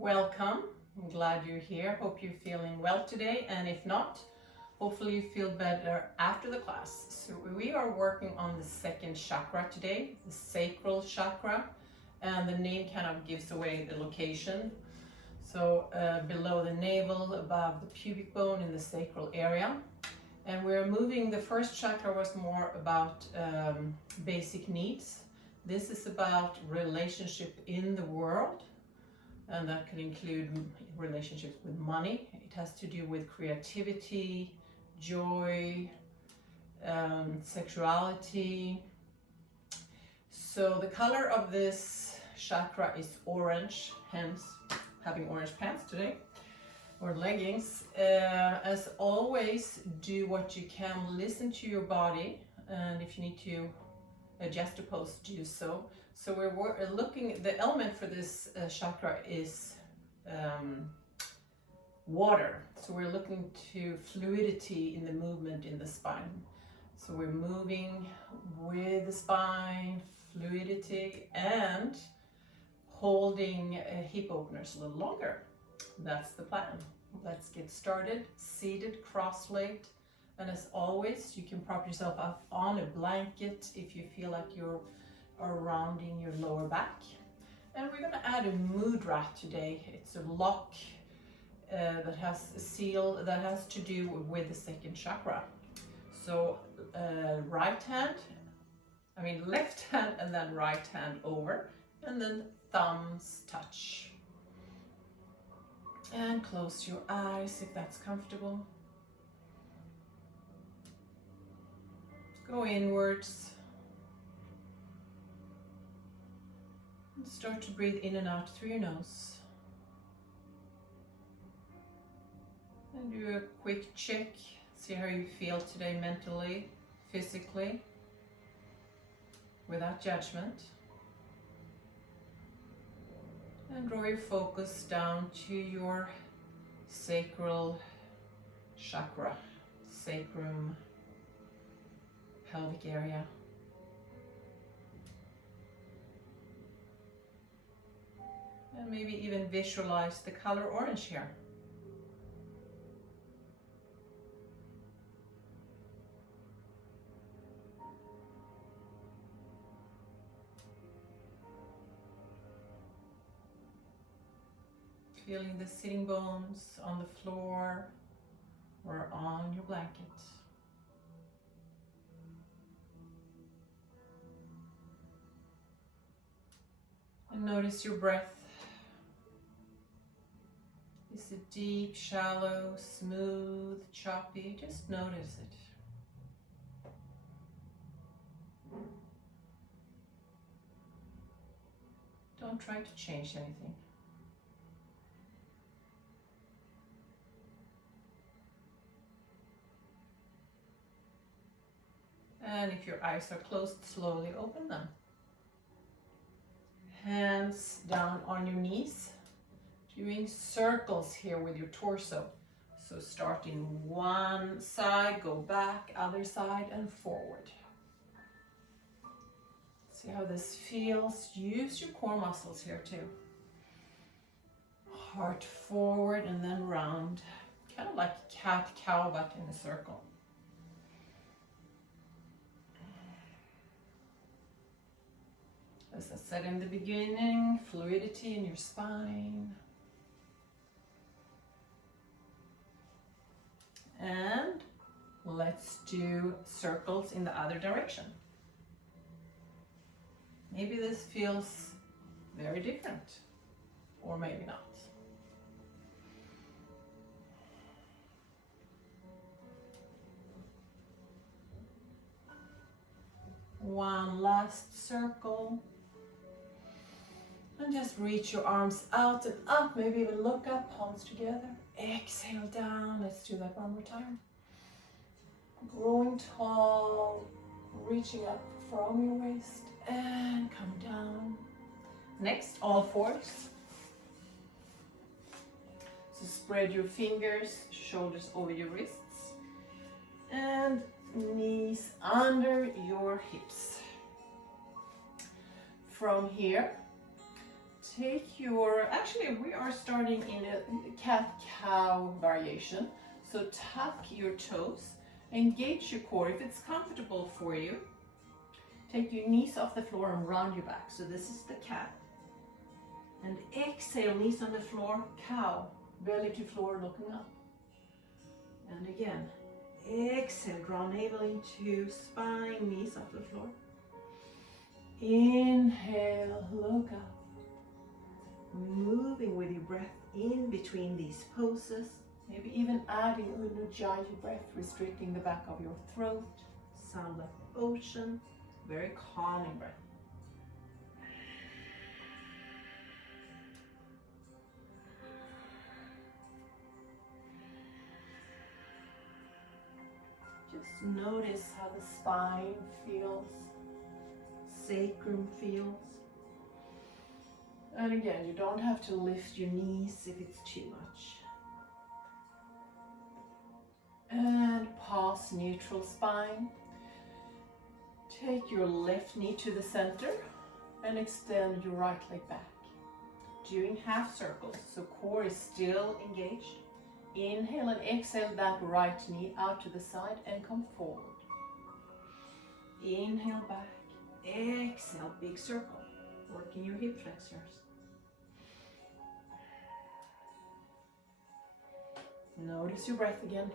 Welcome. I'm glad you're here. Hope you're feeling well today, and if not, hopefully you feel better after the class. So we are working on the second chakra today, the Sacral Chakra, and the name kind of gives away the location. So below the navel, above the pubic bone in the sacral area. And we're moving, the first chakra was more about basic needs. This is about relationship in the world, and that can include relationships with money. It has to do with creativity, joy, sexuality. So the color of this chakra is orange, hence having orange pants today, or leggings. As always, do what you can, listen to your body, and if you need to adjust the pose, do so. So we're looking, the element for this chakra is water. So we're looking to fluidity in the movement in the spine. So we're moving with the spine, fluidity, and holding hip openers a little longer. That's the plan. Let's get started. Seated, cross-legged, and as always, you can prop yourself up on a blanket if you feel like you're rounding your lower back. And we're going to add a mudra today. It's a lock that has a seal that has to do with the second chakra. So left hand and then right hand over, and then thumbs touch. And close your eyes if that's comfortable. Go inwards. And start to breathe in and out through your nose. And do a quick check. See how you feel today mentally, physically, without judgment. And draw your focus down to your sacral chakra, sacrum, pelvic area. And maybe even visualize the color orange here. Feeling the sitting bones on the floor or on your blanket. And notice your breath. Is it deep, shallow, smooth, choppy? Just notice it. Don't try to change anything. And if your eyes are closed, slowly open them. Hands down on your knees, doing circles here with your torso. So starting one side, go back, other side, and forward. See how this feels. Use your core muscles here too. Heart forward and then round, kind of like cat-cow, but in a circle. As I said in the beginning, fluidity in your spine. And let's do circles in the other direction. Maybe this feels very different, or maybe not. One last circle. And just reach your arms out and up, maybe even look up, palms together. Exhale down, let's do that one more time. Growing tall, reaching up from your waist and come down. Next, all fours. So spread your fingers, shoulders over your wrists, and knees under your hips. From here, Actually we are starting in a cat-cow variation. So tuck your toes, engage your core if it's comfortable for you. Take your knees off the floor and round your back. So this is the cat. And exhale, knees on the floor, cow, belly to floor, looking up. And again, exhale, draw navel into spine, knees off the floor. Inhale, look up. Moving with your breath in between these poses. Maybe even adding Ujjayi breath, restricting the back of your throat. Sound like the ocean. Very calming breath. Just notice how the spine feels, sacrum feels. And again, you don't have to lift your knees if it's too much. And pause, neutral spine. Take your left knee to the center and extend your right leg back. Doing half circles, so core is still engaged. Inhale and exhale that right knee out to the side and come forward. Inhale back, exhale, big circle, working your hip flexors. Notice your breath again.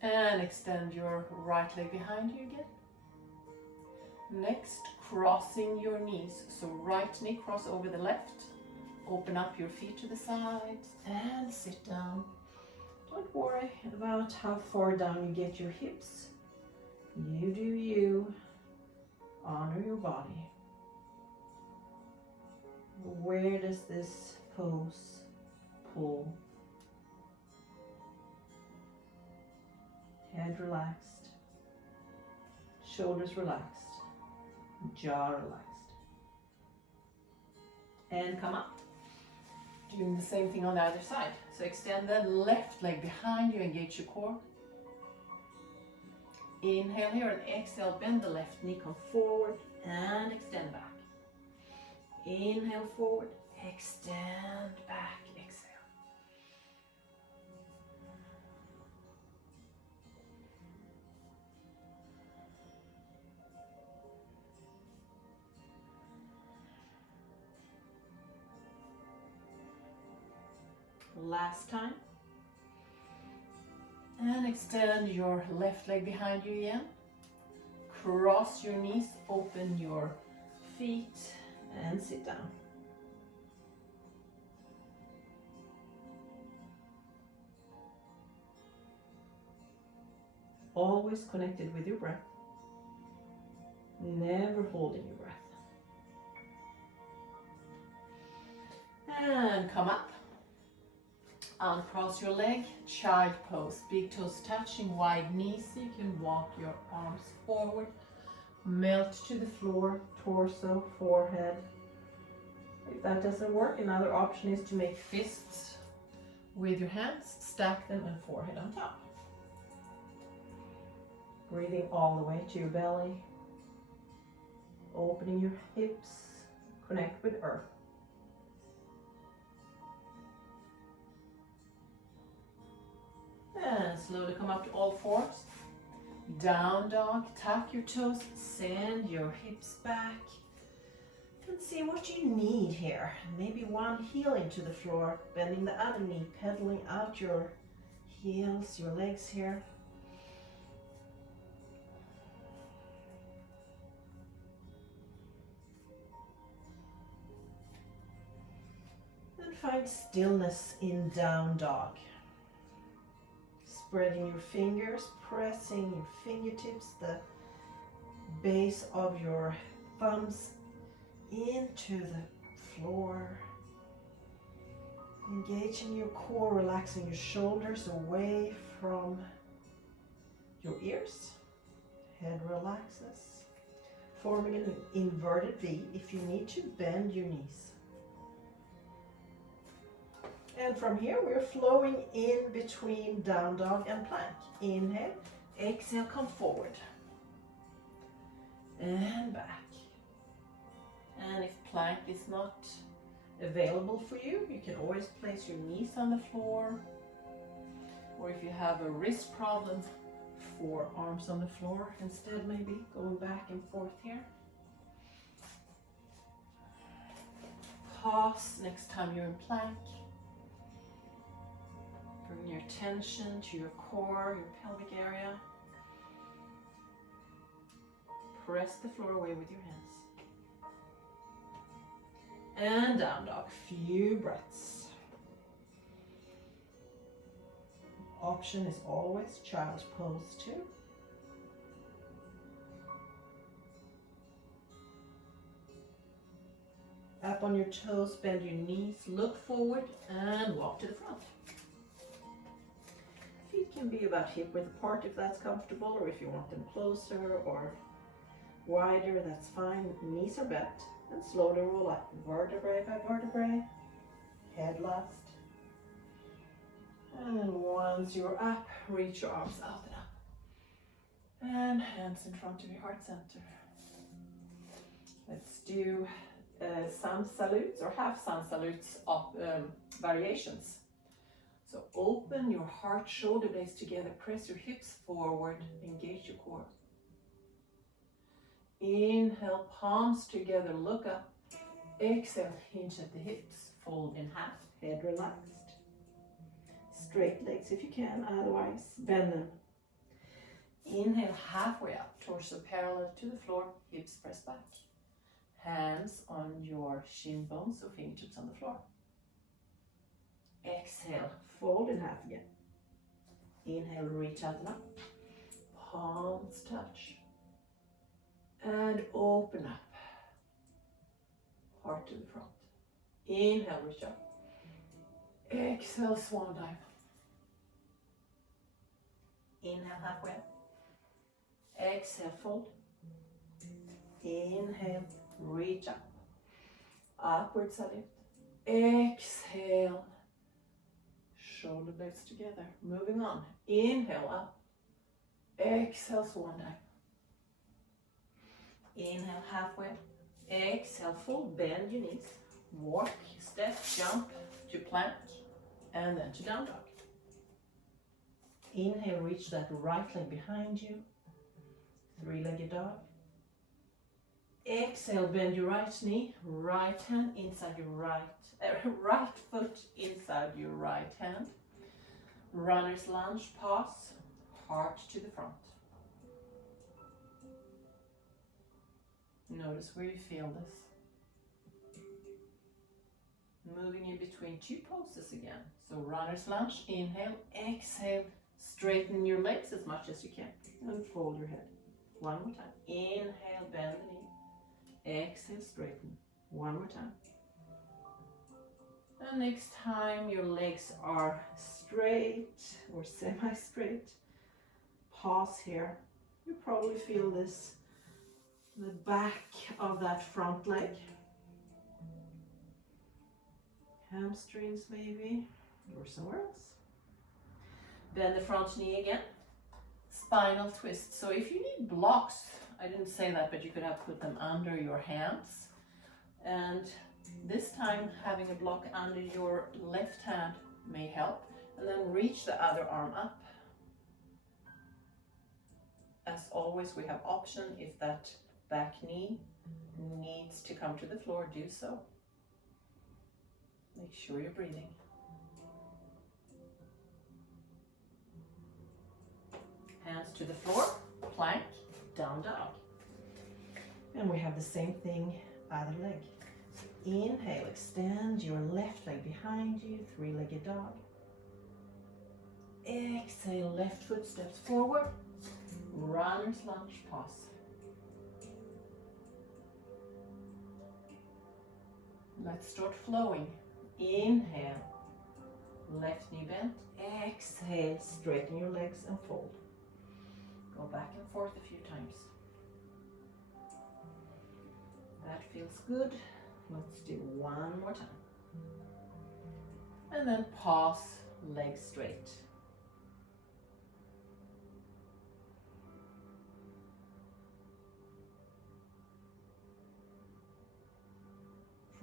And extend your right leg behind you again. Next, crossing your knees. So right knee cross over the left. Open up your feet to the sides and sit down. Don't worry about how far down you get your hips. You do you. Honor your body. Where does this pose pull? Head relaxed, shoulders relaxed, jaw relaxed. And come up. Doing the same thing on the other side. So extend the left leg behind you, engage your core. Inhale here and exhale, bend the left knee, come forward and extend back. Inhale forward, extend back, exhale. Last time. And extend your left leg behind you again. Cross your knees, open your feet and sit down. Always connected with your breath. Never holding your breath. And come up. Uncross your leg, child pose. Big toes touching, wide knees. You can walk your arms forward. Melt to the floor, torso, forehead. If that doesn't work, another option is to make fists with your hands. Stack them and forehead on top. Breathing all the way to your belly. Opening your hips. Connect with earth. And slowly come up to all fours. Down dog, tuck your toes, send your hips back. And see what you need here. Maybe one heel into the floor, bending the other knee, pedaling out your heels, your legs here. And find stillness in down dog. Spreading your fingers, pressing your fingertips, the base of your thumbs into the floor. Engaging your core, relaxing your shoulders away from your ears. Head relaxes. Forming an inverted V. If you need to, bend your knees. And from here, we're flowing in between down dog and plank. Inhale, exhale, come forward. and back. And if plank is not available for you, you can always place your knees on the floor, or if you have a wrist problem, forearms on the floor instead, maybe going back and forth here. Pause next time you're in plank. Bring your attention to your core, your pelvic area. Press the floor away with your hands. And down dog, few breaths. Option is always child's pose too. Up on your toes, bend your knees, look forward and walk to the front. Feet can be about hip width apart if that's comfortable, or if you want them closer or wider, that's fine. Knees are bent and slowly roll up, vertebrae by vertebrae, head last. And once you're up, reach your arms out and up. And hands in front of your heart center. Let's do sun salutes or half sun salutes variations. So open your heart, shoulder blades together, press your hips forward, engage your core. Inhale, palms together, look up. Exhale, hinge at the hips, fold in half, head relaxed. Straight legs if you can, otherwise bend them. Inhale, halfway up, torso parallel to the floor, hips press back. Hands on your shin bones, so fingertips on the floor. Exhale, fold in half again. Inhale, reach out and up. Palms touch. And open up. Heart to the front. Inhale, reach up. Exhale, swan dive. Inhale, halfway up. Exhale, fold. Inhale, reach up. Upward salute. Exhale. Shoulder blades together. Moving on. Inhale, up. Exhale, swan dive. Inhale, halfway. Exhale, fold, bend your knees. Walk, step, jump to plank, and then to down dog. Inhale, reach that right leg behind you. Three-legged dog. Exhale, bend your right knee, right hand inside your right foot inside your right hand. Runner's lunge, pause, heart to the front. Notice where you feel this. Moving in between two poses again. So runner's lunge, inhale, exhale, straighten your legs as much as you can and fold your head. One more time. Inhale, bend the knee. Exhale, straighten. One more time. And next time your legs are straight or semi-straight, pause here. You probably feel this, the back of that front leg. Hamstrings maybe, or somewhere else. Bend the front knee again. Spinal twist. So if you need blocks, I didn't say that, but you could have put them under your hands. And this time having a block under your left hand may help. And then reach the other arm up. As always, we have option. If that back knee needs to come to the floor, do so. Make sure you're breathing. Hands to the floor, plank, down dog. And we have the same thing, other leg. Inhale, extend your left leg behind you, three-legged dog. Exhale, left foot steps forward. Runner's lunge, pause. Let's start flowing. Inhale, left knee bent. Exhale, straighten your legs and fold. Go back and forth a few times. That feels good. Let's do one more time. And then pause, legs straight.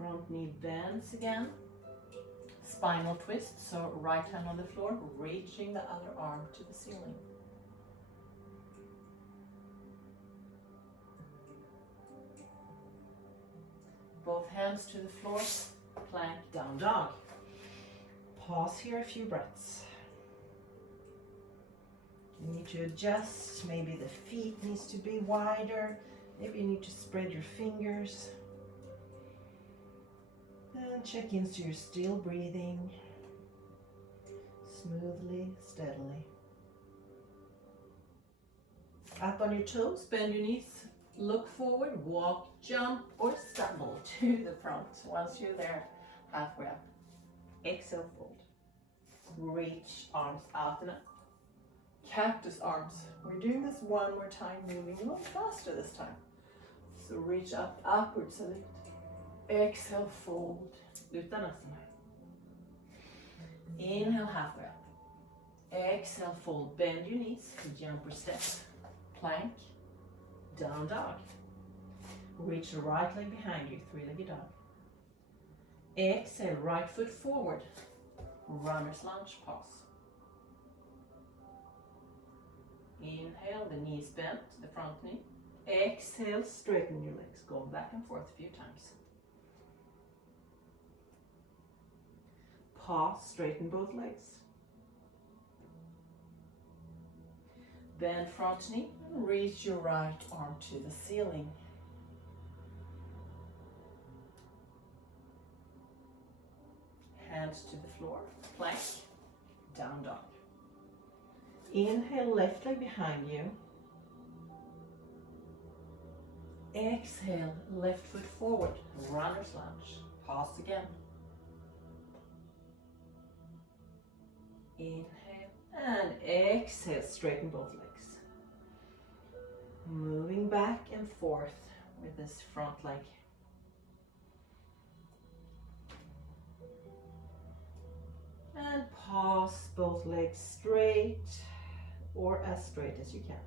Front knee bends again. Spinal twist, so right hand on the floor, reaching the other arm to the ceiling. Both hands to the floor, plank, down dog. Pause here a few breaths. You need to adjust, maybe the feet needs to be wider, maybe you need to spread your fingers. And check in so you're still breathing, smoothly, steadily. Up on your toes, bend your knees, look forward, walk, jump, or stumble to the front. Once you're there, halfway up. Exhale, fold. Reach arms out and up. Cactus arms. We're doing this one more time, moving a little faster this time. So reach up, upwards a little. Exhale, fold. Uttanasana. Inhale, halfway up. Exhale, fold. Bend your knees, jump or step. Plank, down dog. Reach the right leg behind you, three-legged dog. Exhale, right foot forward. Runner's lunge, pause. Inhale, the knees bent, the front knee. Exhale, straighten your legs. Go back and forth a few times. Pause, straighten both legs. Bend front knee and reach your right arm to the ceiling. Hands to the floor, plank, down dog. Inhale, left leg behind you. Exhale, left foot forward, runner's lunge. Pause again. Inhale and exhale, straighten both legs. Moving back and forth with this front leg. And pause, both legs straight or as straight as you can.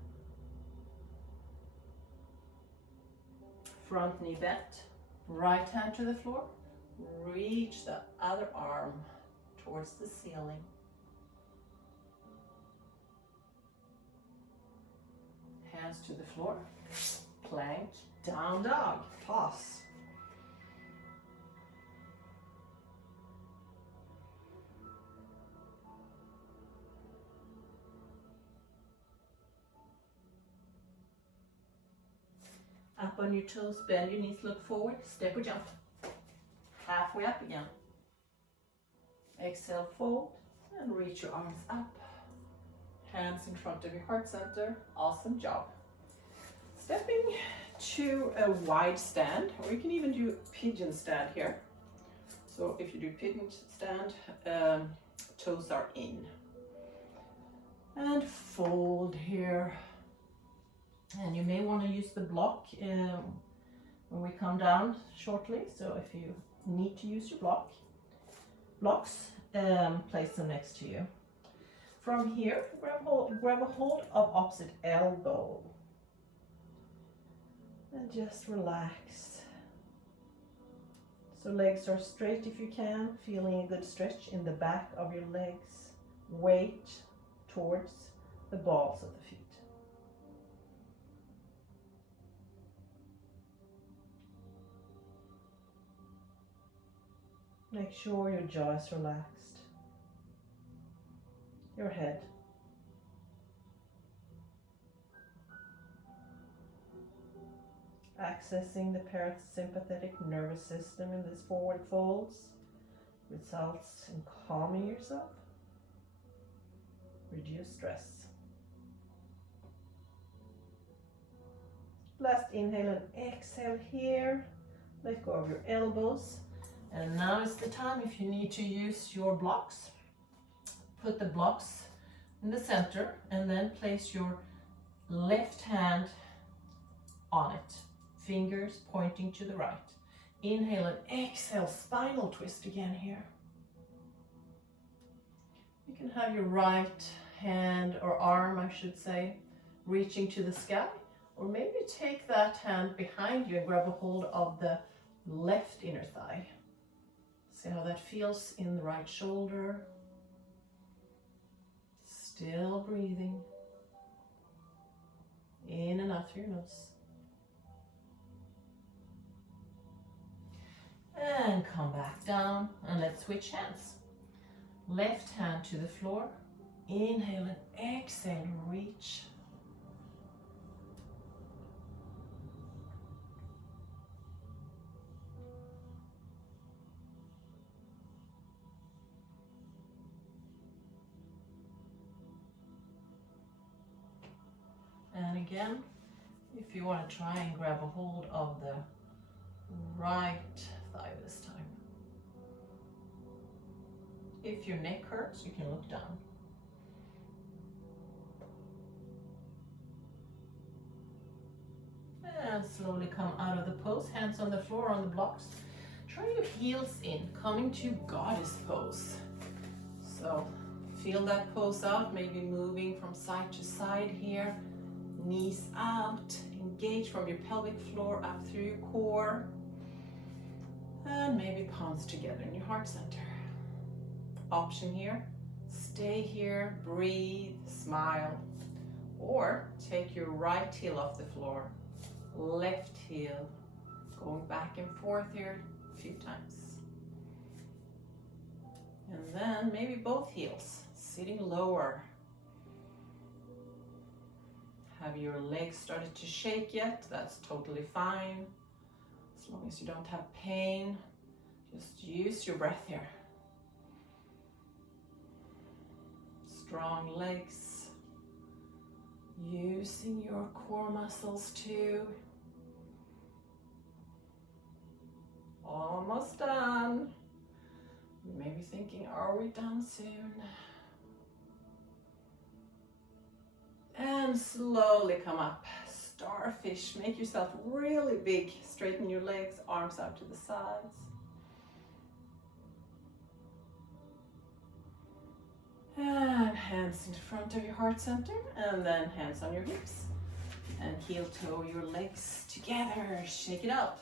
Front knee bent, right hand to the floor. Reach the other arm towards the ceiling. Hands to the floor, plank, down dog, pause. Up on your toes, bend your knees, look forward, step or jump. Halfway up again. Exhale, fold, and reach your arms up. Hands in front of your heart center. Awesome job. Stepping to a wide stand, or you can even do pigeon stand here. So if you do pigeon stand, toes are in. And fold here. And you may want to use the block when we come down shortly. So if you need to use your blocks, place them next to you. From here, grab a hold of opposite elbow. And just relax. So legs are straight if you can, feeling a good stretch in the back of your legs. Weight towards the balls of the feet. Make sure your jaw is relaxed. Your head. Accessing the parasympathetic nervous system in these forward folds results in calming yourself. Reduce stress. Last inhale and exhale here. Let go of your elbows. And now is the time, if you need to use your blocks, put the blocks in the center and then place your left hand on it. Fingers pointing to the right. Inhale and exhale, spinal twist again here. You can have your right hand or arm, I should say, reaching to the sky, or maybe take that hand behind you and grab a hold of the left inner thigh. See how that feels in the right shoulder. Still breathing in and out through your nose. And come back down, and let's switch hands. Left hand to the floor. Inhale and exhale, reach. And again, if you want to try and grab a hold of the right thigh this time. If your neck hurts, you can look down. And slowly come out of the pose, hands on the floor on the blocks. Try your heels in, coming to goddess pose. So feel that pose out, maybe moving from side to side here. Knees out, engage from your pelvic floor up through your core. And maybe palms together in your heart center. Option here, stay here, breathe, smile. Or take your right heel off the floor, left heel, going back and forth here a few times. And then maybe both heels, sitting lower. Have your legs started to shake yet? That's totally fine. As long as you don't have pain, just use your breath here. Strong legs. Using your core muscles too. Almost done. You may be thinking, are we done soon? And slowly come up, starfish. Make yourself really big. Straighten your legs, arms out to the sides. And hands in front of your heart center, and then hands on your hips. And heel toe your legs together, shake it out.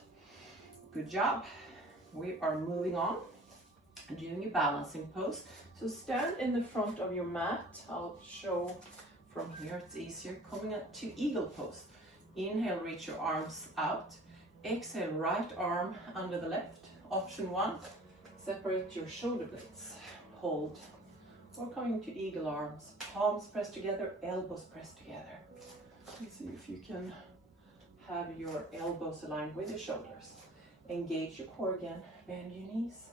Good job. We are moving on, doing a balancing pose. So stand in the front of your mat. I'll show from here, it's easier. Coming up to eagle pose. Inhale, reach your arms out. Exhale, right arm under the left. Option 1, separate your shoulder blades. Hold. Or coming to eagle arms. Palms pressed together, elbows pressed together. Let's see if you can have your elbows aligned with your shoulders. Engage your core again. Bend your knees.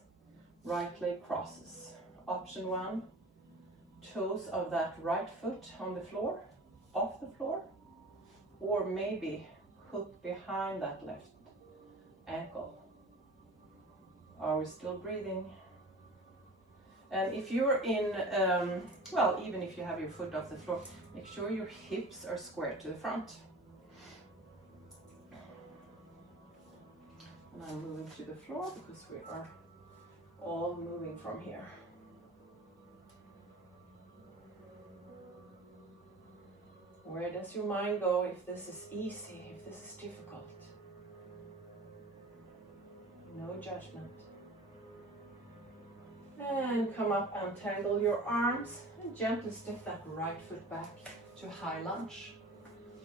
Right leg crosses. Option 1. Toes of that right foot on the floor, off the floor, or maybe hook behind that left ankle. Are we still breathing? And if you're in, well, even if you have your foot off the floor, make sure your hips are square to the front. And I'm moving to the floor because we are all moving from here. Where does your mind go if this is easy, if this is difficult? No judgment. And come up, untangle your arms, and gently step that right foot back to high lunge.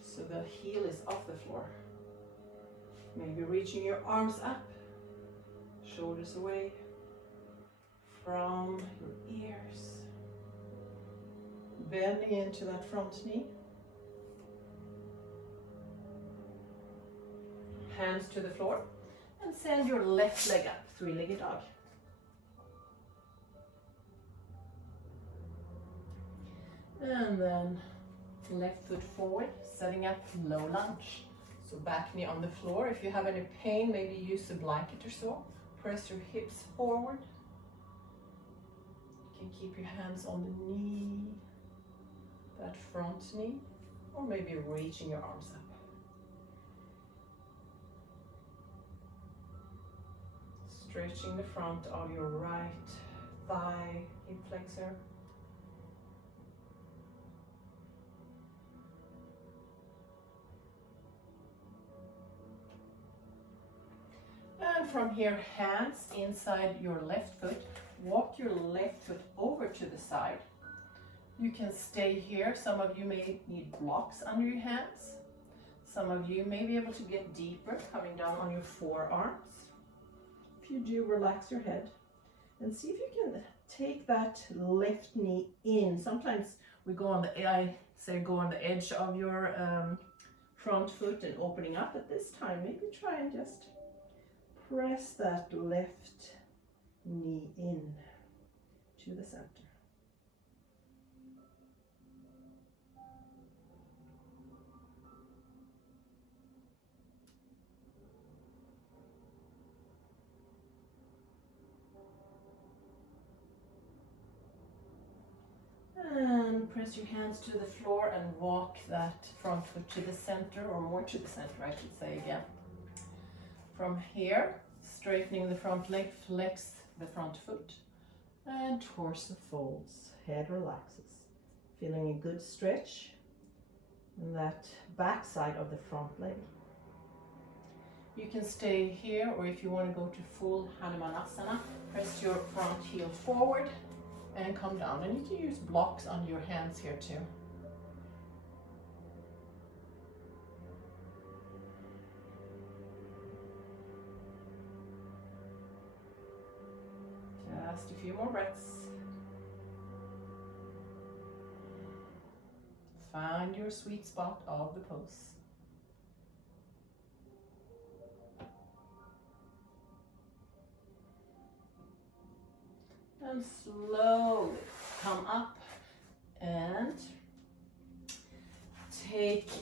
So the heel is off the floor. Maybe reaching your arms up, shoulders away from your ears. Bending into that front knee. Hands to the floor, and send your left leg up, three-legged dog. And then left foot forward, setting up low lunge. So back knee on the floor. If you have any pain, maybe use a blanket or so. Press your hips forward. You can keep your hands on the knee, that front knee, or maybe reaching your arms up. Stretching the front of your right thigh, hip flexor. And from here, hands inside your left foot. Walk your left foot over to the side. You can stay here. Some of you may need blocks under your hands. Some of you may be able to get deeper, coming down on your forearms. If you do, relax your head and see if you can take that left knee in. Sometimes we go on the, I say go on the edge of your front foot and opening up. At this time, maybe try and just press that left knee in to the center. And press your hands to the floor and walk that front foot to the center, or more to the center, I should say again. From here, straightening the front leg, flex the front foot, and torso folds, head relaxes. Feeling a good stretch in that back side of the front leg. You can stay here, or if you want to go to full Hanumanasana, press your front heel forward and come down. And you can use blocks on your hands here too. Just a few more breaths. Find your sweet spot of the pose. And slowly come up and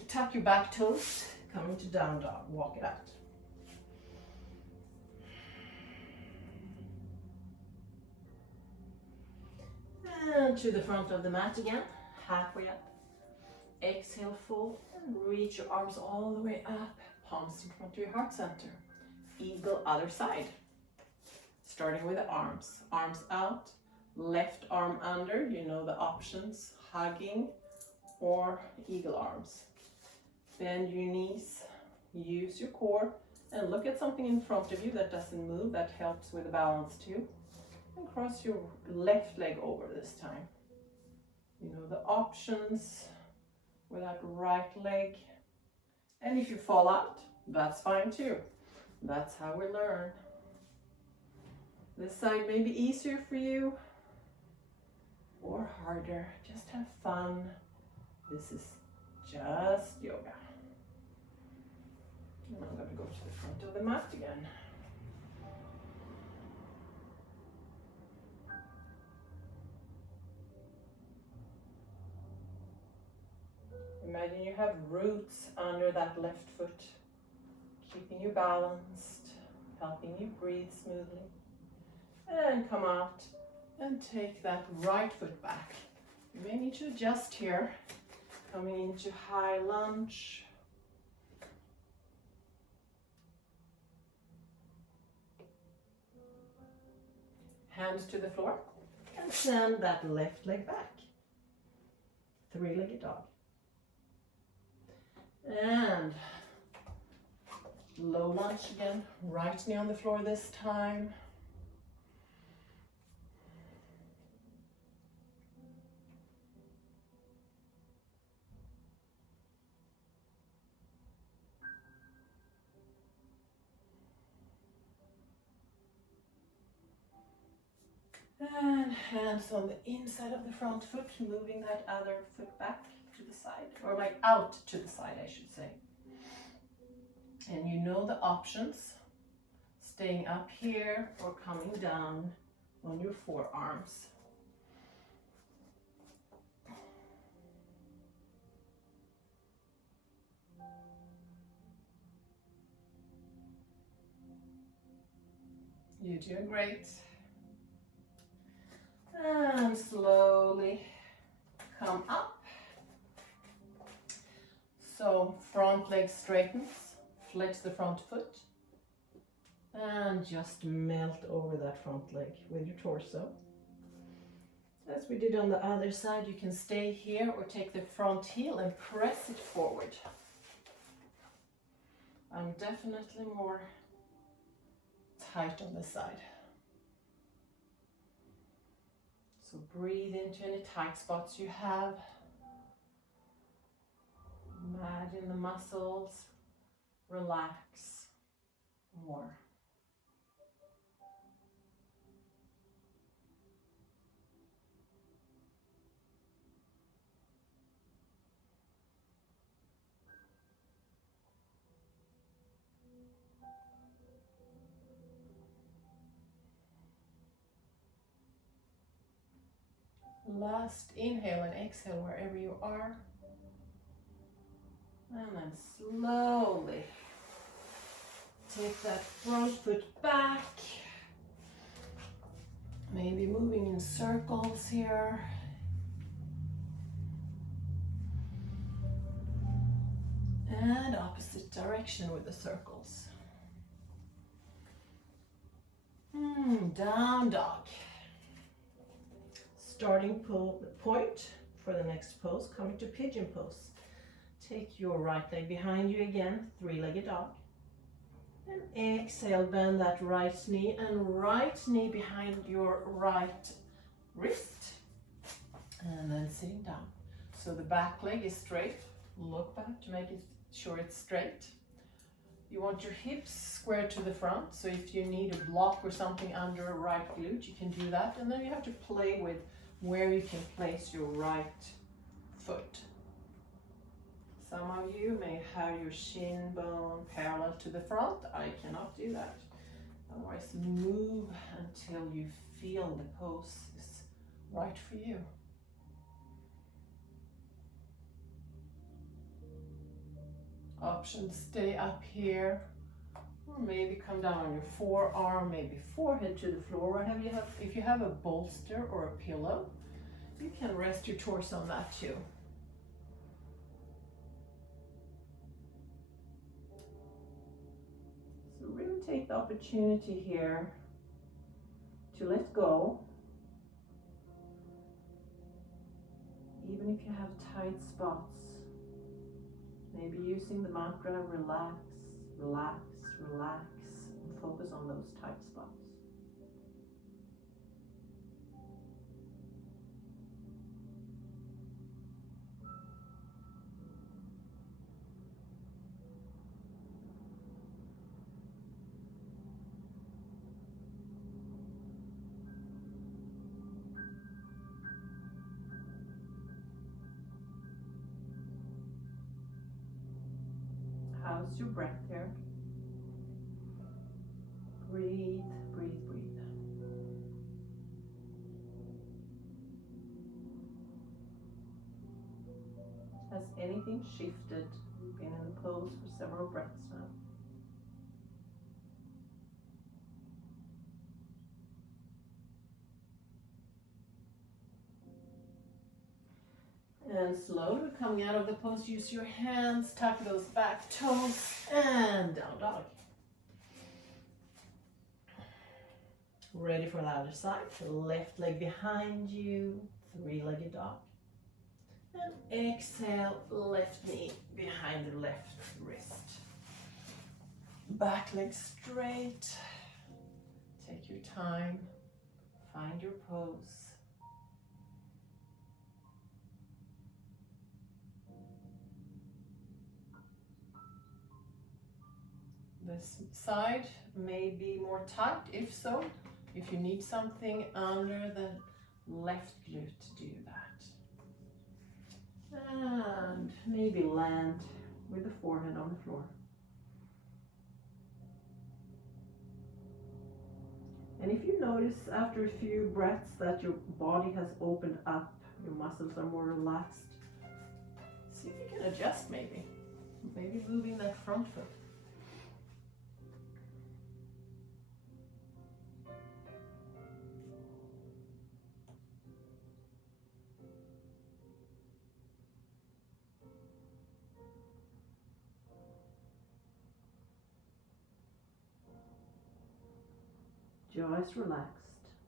tuck your back toes, coming to down dog, walk it out. And to the front of the mat again, halfway up. Exhale, fold, and reach your arms all the way up, palms in front of your heart center. Eagle, other side. Starting with the arms. Arms out, left arm under, you know the options, hugging or eagle arms. Bend your knees, use your core, and look at something in front of you that doesn't move. That helps with the balance too. And cross your left leg over this time. You know the options with that right leg. And if you fall out, that's fine too. That's how we learn. This side may be easier for you or harder. Just have fun. This is just yoga. And I'm going to go to the front of the mat again. Imagine you have roots under that left foot, keeping you balanced, helping you breathe smoothly. And come out and take that right foot back. You may need to adjust here, coming into high lunge. Hands to the floor and send that left leg back. Three-legged dog. And low lunge again, right knee on the floor this time. And hands on the inside of the front foot, moving that other foot back to the side, or like out to the side, I should say. And you know the options, staying up here or coming down on your forearms. You're doing great. And slowly come up. So front leg straightens, flex the front foot, and just melt over that front leg with your torso. As we did on the other side, you can stay here or take the front heel and press it forward. I'm definitely more tight on this side. So breathe into any tight spots you have. Imagine the muscles relax more. Last inhale and exhale wherever you are. And then slowly take that front foot back. Maybe moving in circles here. And opposite direction with the circles. Down dog. Starting point for the next pose, coming to pigeon pose. Take your right leg behind you again, three-legged dog. And exhale, bend that right knee and right knee behind your right wrist. And then sitting down. So the back leg is straight. Look back to make sure it's straight. You want your hips square to the front. So if you need a block or something under a right glute, you can do that. And then you have to play with where you can place your right foot. Some of you may have your shin bone parallel to the front. I cannot do that. Otherwise, move until you feel the pose is right for you. Options, stay up here, or maybe come down on your forearm, maybe forehead to the floor. Whatever you have. If you have a bolster or a pillow, you can rest your torso on that too. So really take the opportunity here to let go. Even if you have tight spots, maybe using the mantra, relax, relax, relax, and focus on those tight spots. How's your breath here? Breathe, breathe, breathe. Has anything shifted? You've been in the pose for several breaths now. And slowly coming out of the pose, use your hands, tuck those back toes, and down dog. Ready for the other side. Left leg behind you, three-legged dog. And exhale, left knee behind the left wrist. Back leg straight. Take your time. Find your pose. This side may be more tight, if so, if you need something under the left glute to do that. And maybe land with the forehead on the floor. And if you notice after a few breaths that your body has opened up, your muscles are more relaxed, see if you can adjust maybe moving that front foot. Jaw is relaxed.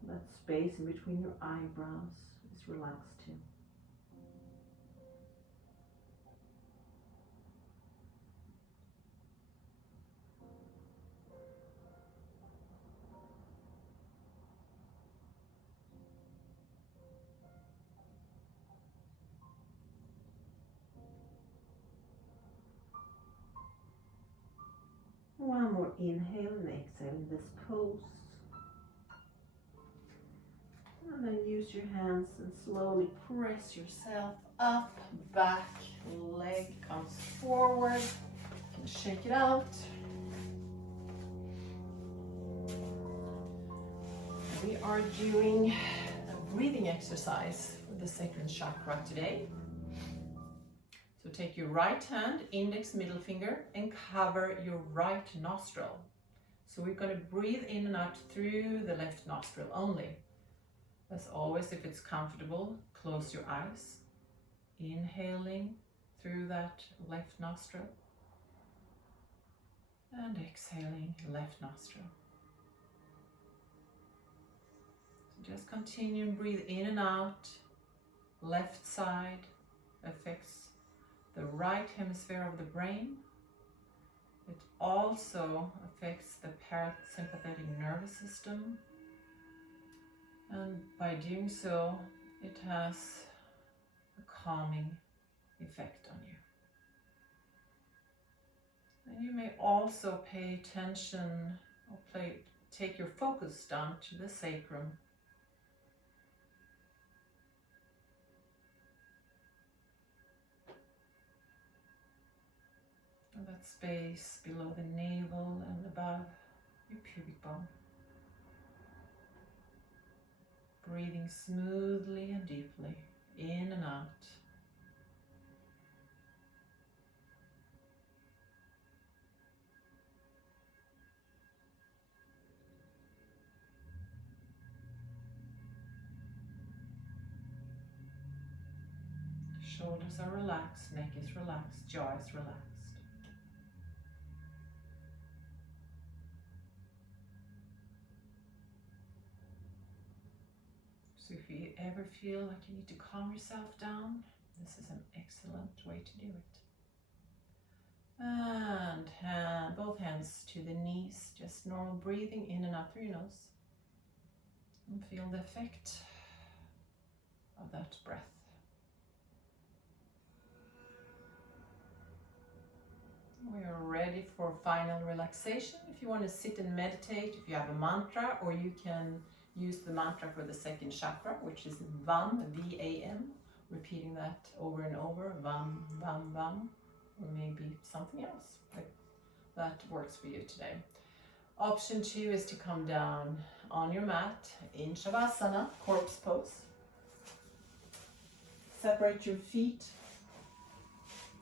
That space in between your eyebrows is relaxed too. One more inhale and exhale in this pose. And then use your hands and slowly press yourself up, back, leg comes forward. And shake it out. We are doing a breathing exercise for the Second Chakra today. So take your right hand, index, middle finger, and cover your right nostril. So we're going to breathe in and out through the left nostril only. As always, if it's comfortable, close your eyes. Inhaling through that left nostril. And exhaling left nostril. So just continue and breathe in and out. Left side affects the right hemisphere of the brain. It also affects the parasympathetic nervous system. And by doing so, it has a calming effect on you. And you may also pay attention or take your focus down to the sacrum. And that space below the navel and above your pubic bone. Breathing smoothly and deeply in and out. Shoulders are relaxed, neck is relaxed, jaw is relaxed. So if you ever feel like you need to calm yourself down, this is an excellent way to do it. And both hands to the knees, just normal breathing in and out through your nose. And feel the effect of that breath. We are ready for final relaxation. If you want to sit and meditate, if you have a mantra, or you can use the mantra for the second chakra, which is VAM, V-A-M, repeating that over and over, VAM, VAM, VAM, or maybe something else that works for you today. Option 2 is to come down on your mat in Svadhisthana, corpse pose. Separate your feet.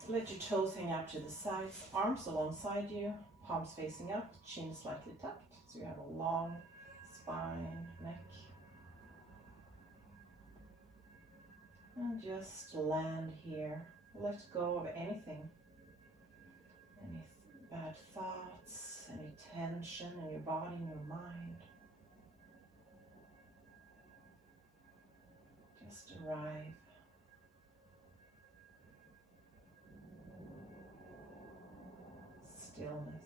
Let your toes hang out to the sides, arms alongside you, palms facing up, chin slightly tucked, so you have a long spine, neck. And just land here. Let go of anything. Any bad thoughts, any tension in your body, in your mind. Just arrive. Stillness.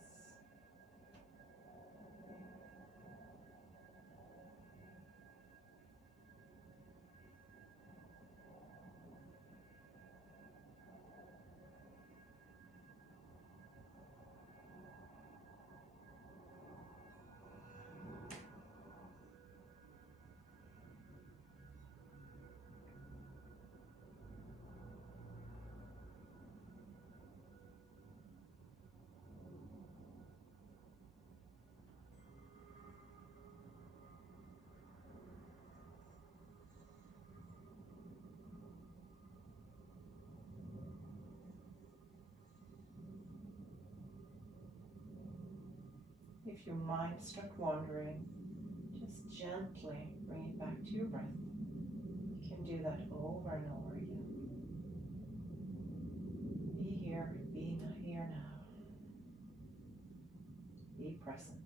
If your mind starts wandering, just gently bring it back to your breath. You can do that over and over again. Be here now. Be present.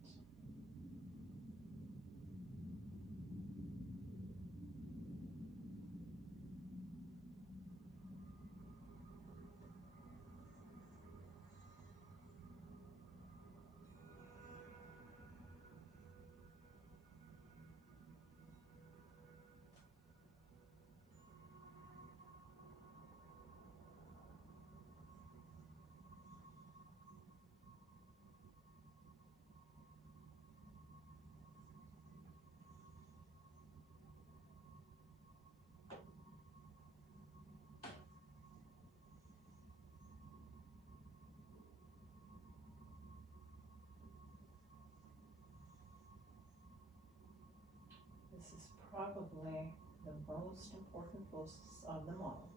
This is probably the most important pose of them all.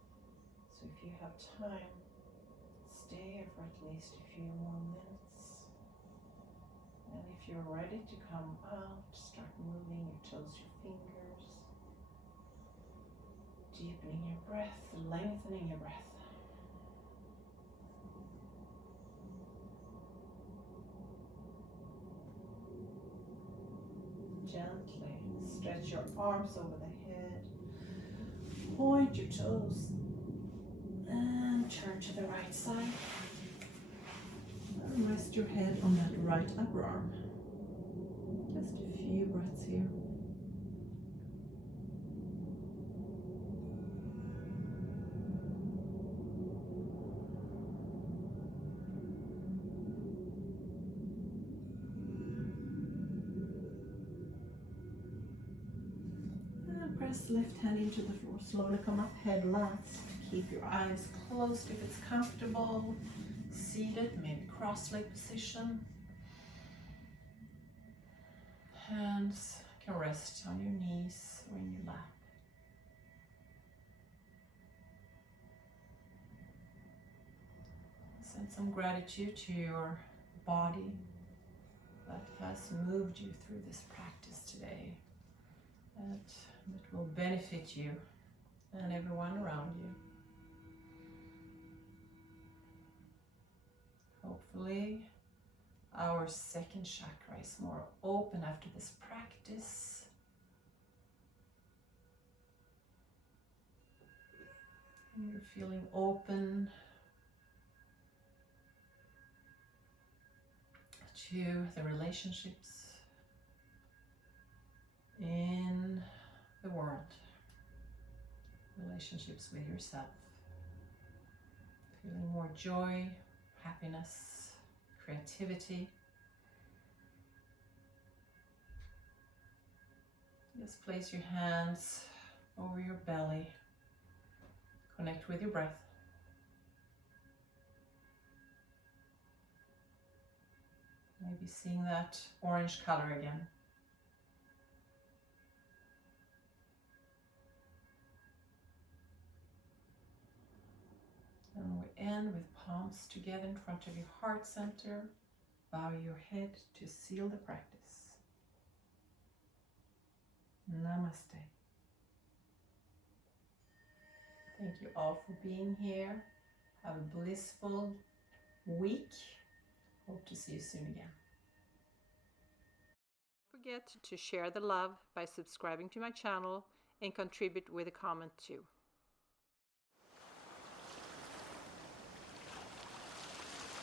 So if you have time, stay here for at least a few more minutes. And if you're ready to come out, start moving your toes, your fingers. Deepening your breath, lengthening your breath. Gently stretch your arms over the head. Point your toes. And turn to the right side. And rest your head on that right upper arm. Just a few breaths here. And press left hand into the floor. Slowly come up, head last. Keep your eyes closed if it's comfortable. Seated, maybe cross-leg position. Hands can rest on your knees or in your lap. Send some gratitude to your body that has moved you through this practice today. That will benefit you and everyone around you. Hopefully, our second chakra is more open after this practice. And you're feeling open to the relationships in the world, relationships with yourself, feeling more joy, happiness, creativity. Just place your hands over your belly, connect with your breath. Maybe seeing that orange color again. And we end with palms together in front of your heart center. Bow your head to seal the practice. Namaste. Thank you all for being here. Have a blissful week. Hope to see you soon again. Don't forget to share the love by subscribing to my channel and contribute with a comment too.